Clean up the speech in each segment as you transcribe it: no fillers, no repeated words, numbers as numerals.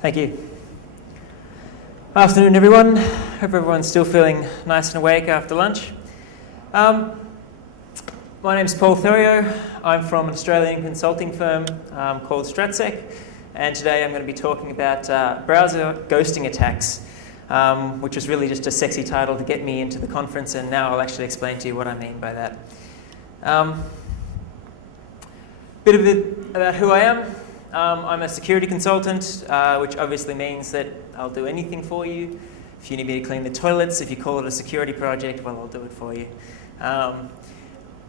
Thank you. Afternoon, everyone. Hope everyone's still feeling nice and awake after lunch. My name's Paul Theriault. I'm from an Australian consulting firm called StratSec, and today I'm going to be talking about browser ghosting attacks, which is really just a sexy title to get me into the conference, and now I'll actually explain to you what I mean by that. Bit about who I am. I'm a security consultant, which obviously means that I'll do anything for you. If you need me to clean the toilets, if you call it a security project, well, I'll do it for you.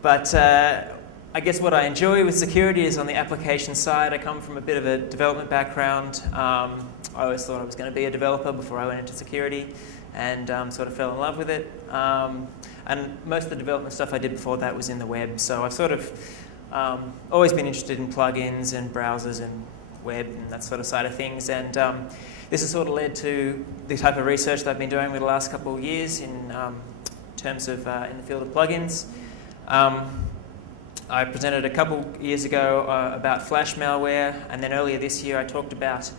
But I guess what I enjoy with security is on the application side. I come from a bit of a development background. I always thought I was going to be a developer before I went into security, and sort of fell in love with it. And most of the development stuff I did before that was in the web, so I've sort of always been interested in plugins and browsers and web and that sort of side of things, and this has sort of led to the type of research that I've been doing over the last couple of years in terms of in the field of plugins. I presented a couple years ago about Flash malware, and then earlier this year I talked about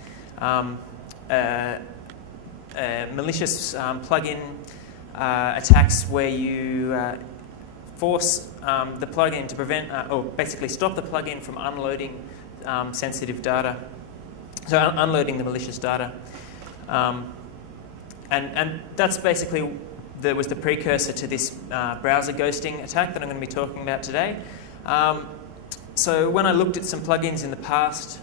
malicious plugin attacks where you force the plugin to prevent, or basically stop the plugin from unloading sensitive data, so unloading the malicious data. And that's basically was the precursor to this browser ghosting attack that I'm going to be talking about today. So when I looked at some plugins in the past,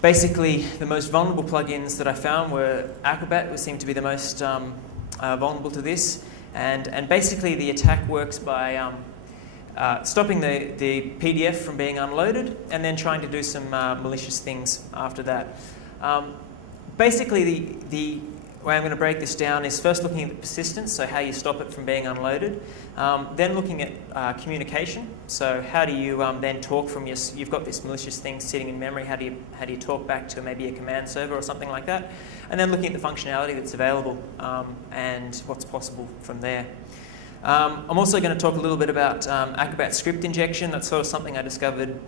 basically the most vulnerable plugins that I found were Acrobat, which seemed to be the most vulnerable to this. And basically the attack works by stopping the PDF from being unloaded and then trying to do some malicious things after that. Basically the way I'm going to break this down is first looking at the persistence, so how you stop it from being unloaded. Then looking at communication, so how do you then talk from you've got this malicious thing sitting in memory, how do you talk back to maybe a command server or something like that? And then looking at the functionality that's available and what's possible from there. I'm also going to talk a little bit about Acrobat script injection. That's sort of something I discovered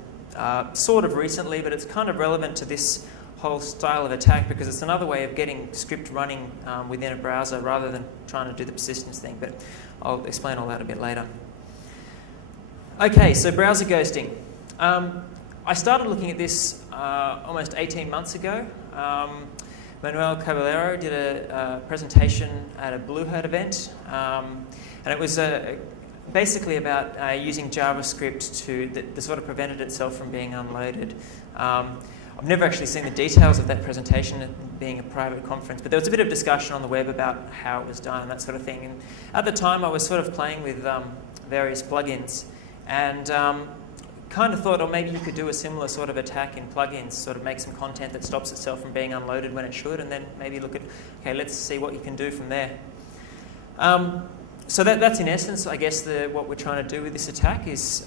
sort of recently, but it's kind of relevant to this whole style of attack because it's another way of getting script running within a browser rather than trying to do the persistence thing, but I'll explain all that a bit later. Okay, so browser ghosting. I started looking at this almost 18 months ago. Manuel Caballero did a presentation at a Bluehost event, and it was basically about using JavaScript that sort of prevented itself from being unloaded. I've never actually seen the details of that presentation, being a private conference, but there was a bit of discussion on the web about how it was done and that sort of thing. And at the time, I was sort of playing with various plugins, and kind of thought, oh, maybe you could do a similar sort of attack in plugins, sort of make some content that stops itself from being unloaded when it should, and then maybe look at, okay, let's see what you can do from there. So that's in essence, I guess, what we're trying to do with this attack is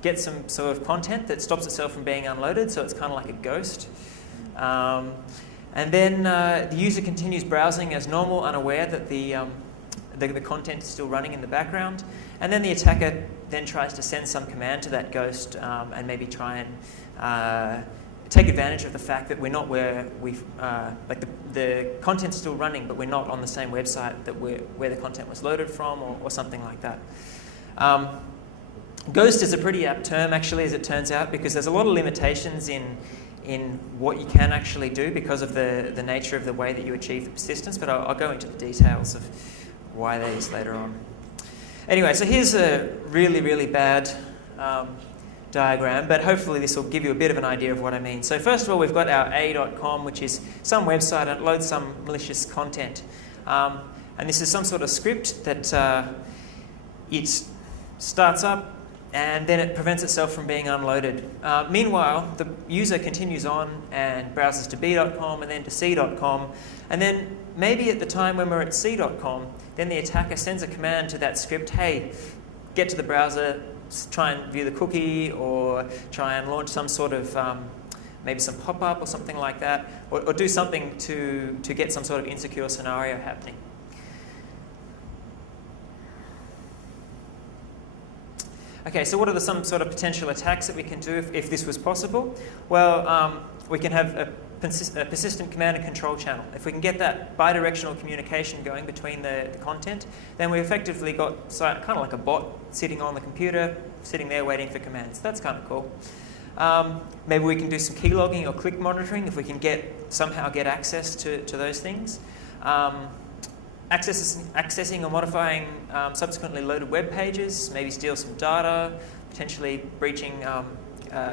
get some sort of content that stops itself from being unloaded, so it's kind of like a ghost. And then the user continues browsing as normal, unaware that the content is still running in the background. And then the attacker then tries to send some command to that ghost and maybe try and take advantage of the fact that we're not where like the content's still running, but we're not on the same website that where the content was loaded from, or something like that. Ghost is a pretty apt term, actually, as it turns out, because there's a lot of limitations in what you can actually do because of the nature of the way that you achieve the persistence, but I'll go into the details of why that is later on. Anyway, so here's a really, really bad diagram, but hopefully this will give you a bit of an idea of what I mean. So first of all, we've got our a.com, which is some website, and it loads some malicious content. And this is some sort of script that it starts up, and then it prevents itself from being unloaded. Meanwhile, the user continues on and browses to b.com and then to c.com, and then maybe at the time when we're at c.com, then the attacker sends a command to that script, hey, get to the browser, try and view the cookie, or try and launch some sort of, maybe some pop-up or something like that, or do something to get some sort of insecure scenario happening. Okay, so what are some sort of potential attacks that we can do if this was possible? Well, we can have a persistent command and control channel. If we can get that bidirectional communication going between the content, then we effectively got kind of like a bot sitting on the computer, sitting there waiting for commands. That's kind of cool. Maybe we can do some keylogging or click monitoring if we can somehow get access to those things. Accessing or modifying subsequently loaded web pages, maybe steal some data, potentially breaching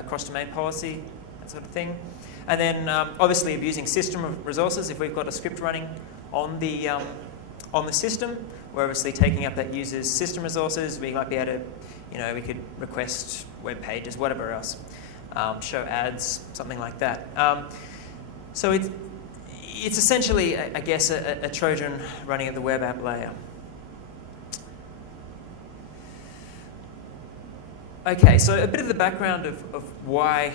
cross-domain policy, that sort of thing. And then obviously abusing system resources. If we've got a script running on the system, we're obviously taking up that user's system resources. We might be able to, we could request web pages, whatever else, show ads, something like that. So it's essentially, I guess, a Trojan running at the web app layer. Okay, so a bit of the background of why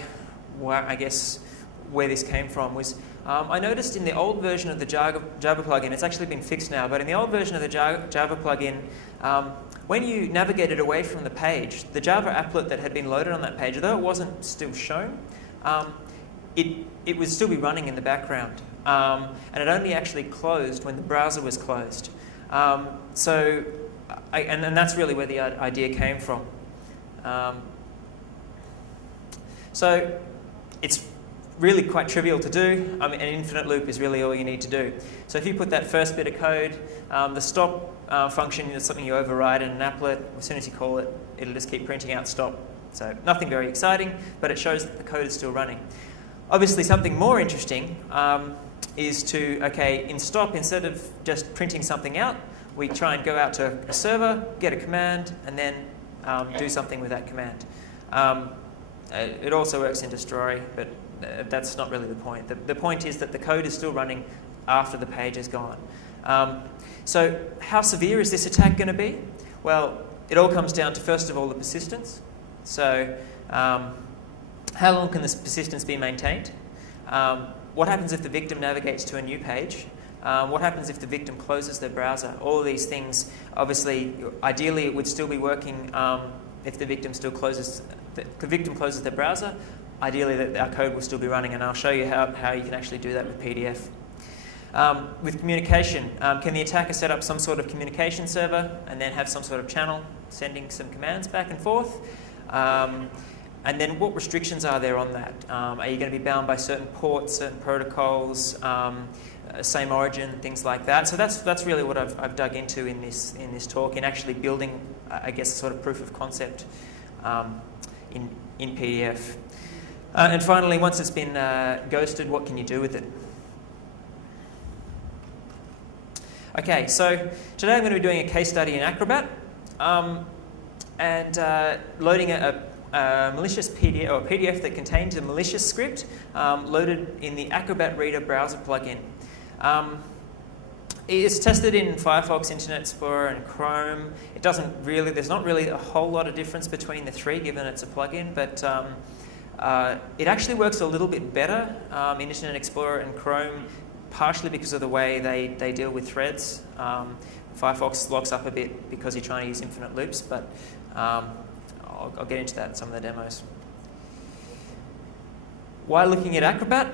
I guess, where this came from was I noticed in the old version of the Java plugin, it's actually been fixed now, but in the old version of the Java plugin, when you navigated away from the page, the Java applet that had been loaded on that page, although it wasn't still shown, it would still be running in the background. And it only actually closed when the browser was closed. And that's really where the idea came from. So it's really quite trivial to do. I mean, an infinite loop is really all you need to do. So if you put that first bit of code, the stop function is something you override in an applet. As soon as you call it, it'll just keep printing out stop. So nothing very exciting, but it shows that the code is still running. Obviously, something more interesting is to, in stop, instead of just printing something out, we try and go out to a server, get a command, and then do something with that command. It also works in destroy, but that's not really the point. The point is that the code is still running after the page is gone. So how severe is this attack going to be? Well, it all comes down to, first of all, the persistence. So how long can this persistence be maintained? What happens if the victim navigates to a new page? What happens if the victim closes their browser? All of these things, obviously, ideally it would still be working if the victim still closes their browser. Ideally, our code will still be running, and I'll show you how you can actually do that with PDF. With communication, can the attacker set up some sort of communication server and then have some sort of channel sending some commands back and forth? And then what restrictions are there on that? Are you going to be bound by certain ports, certain protocols, same origin, things like that? So that's really what I've dug into in this talk, in actually building, I guess, a sort of proof of concept in PDF. And finally, once it's been ghosted, what can you do with it? Okay, so today I'm going to be doing a case study in Acrobat and loading a malicious PDF, or a PDF that contains a malicious script loaded in the Acrobat Reader browser plugin. It's tested in Firefox, Internet Explorer, and Chrome. There's not really a whole lot of difference between the three, given it's a plugin, but it actually works a little bit better in Internet Explorer and Chrome, partially because of the way they deal with threads. Firefox locks up a bit because you're trying to use infinite loops, but I'll get into that in some of the demos. Why looking at Acrobat?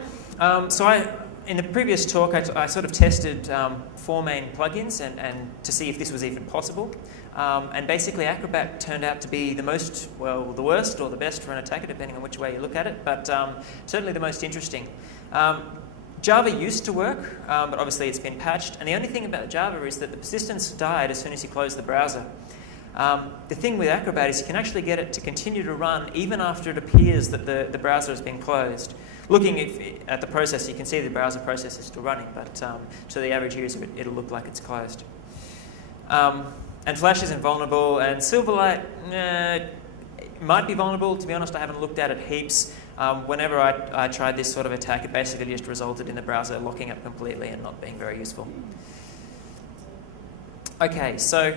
In the previous talk, I sort of tested 4 main plugins and to see if this was even possible. And basically, Acrobat turned out to be the worst or the best for an attacker, depending on which way you look at it, but certainly the most interesting. Java used to work, but obviously it's been patched. And the only thing about Java is that the persistence died as soon as you close the browser. The thing with Acrobat is you can actually get it to continue to run even after it appears that the browser has been closed. Looking at the process, you can see the browser process is still running, but to the average user, it'll look like it's closed. And Flash isn't vulnerable, and Silverlight might be vulnerable. To be honest, I haven't looked at it heaps. Whenever I tried this sort of attack, it basically just resulted in the browser locking up completely and not being very useful. Okay, so